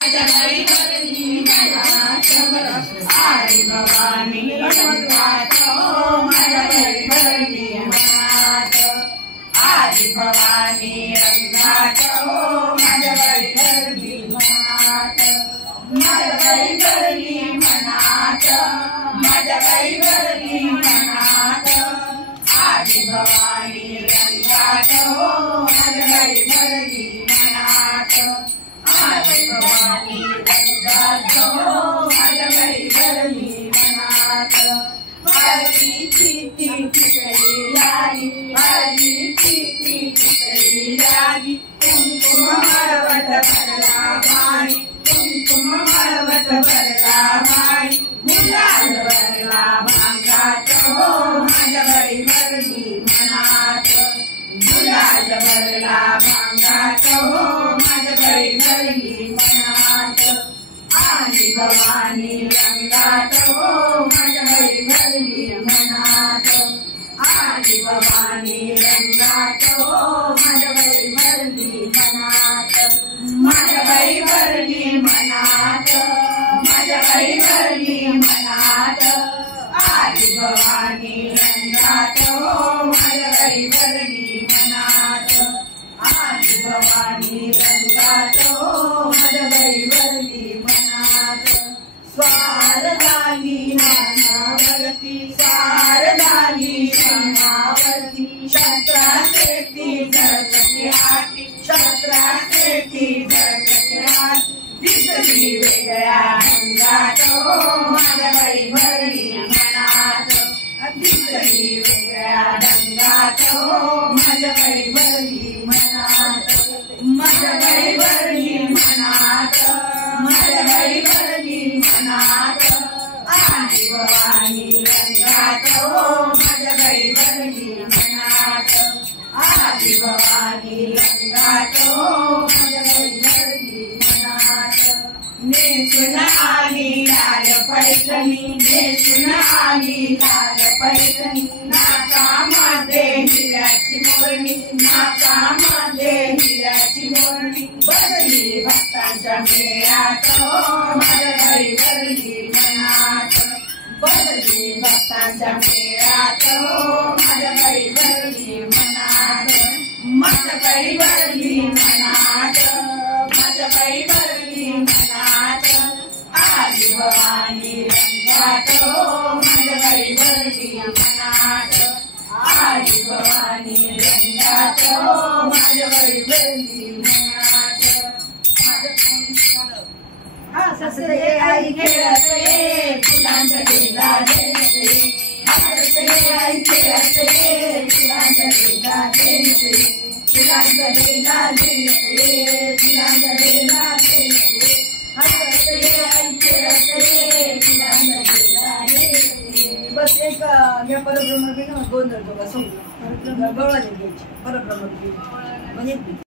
आई भवानी रंगात माझ्या घरी भरली मनात आई भवानी रंगात माझ्या घरी भरली मनात माझ्या घरी भरली मनात माझ्या घरी भरली मनात आई भवानी रंगात माझ्या घरी भरली मनात आई भवानी रंगात माझ्या घरी भरली मनात हळदी टिकली लाली हळदी टिकली लाली कुंकुम मळवट भरला भाई कुंकुम मळवट भरला भाई गुलाल भरला भांगात माझ्या घरी भरली मनात गुलाल भरला भांगात माझ्या घरी भरली मनात आई भवानी रंगात माझ्या घरी भरली मनात आई भवानी रंगात माझ्या घरी भरली मनात माझ्या घरी भरली मनात माझ्या घरी भरली मनात आई भवानी रंगात माझ्या घरी भरली मनात आई भवानी रंगात माझ्या घरी भरली मनात स्वारदानी नानावरती स्वारदानी नानावरती शस्त्रास्त्रेती झळकते हाती शस्त्रास्त्रेती झळकते हाती दिसली वेगळ्या रंगात माझ्या घरी भरली मनात दिसली वेगळ्या रंगात माझ्या घरी भरली मनात माझ्या घरी भरली मनात माझ्या घरी भरली मनात आई भवानी रंगात माझ्या घरी भरली मनात आई भवानी रंगात माझ्या घरी भरली मनात नेसून आली लाल पैठणी नेसून आली लाल पैठणी नाकामध्ये हिऱ्याची मोरणी नाकामध्ये हिऱ्याची मोरणी बदली भक्तांच्या मेळ्यात माझ्या घरी भरली मनात बदली भक्तांच्या मेळ्यात माझ्या घरी भरली मनात माझ्या घरी भरली मनात माझ्या घरी भरली मनात आई भवानी रंगात माझ्या घरी भरली मनात आई भवानी रंगात माझ्या घरी भरली मनात हसते आई खेळते फुलांच्या देला देते हसते आई खेळते फुलांच्या देला देते फुलांच्या देला देते फुलांच्या देला देते हसते आई खेळते फुलांच्या देला देते बस एक या परब्रह्म गोंधळ बघा सोडला परब्रह्म घ्यायची परब्रह्म म्हणजे